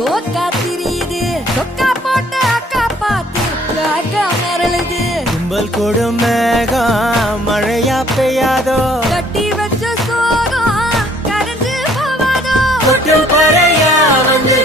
தோக்கா திரியுது சொக்கா போட்ட அக்கா பாத்து காக்கா மிரளுது கும்பல் கொடும் மேகம் மழையா பெய்யாதோ கட்டி வச்ச சோகம் கரைஞ்சு போவாதோ கொட்டும் பறையா வந்து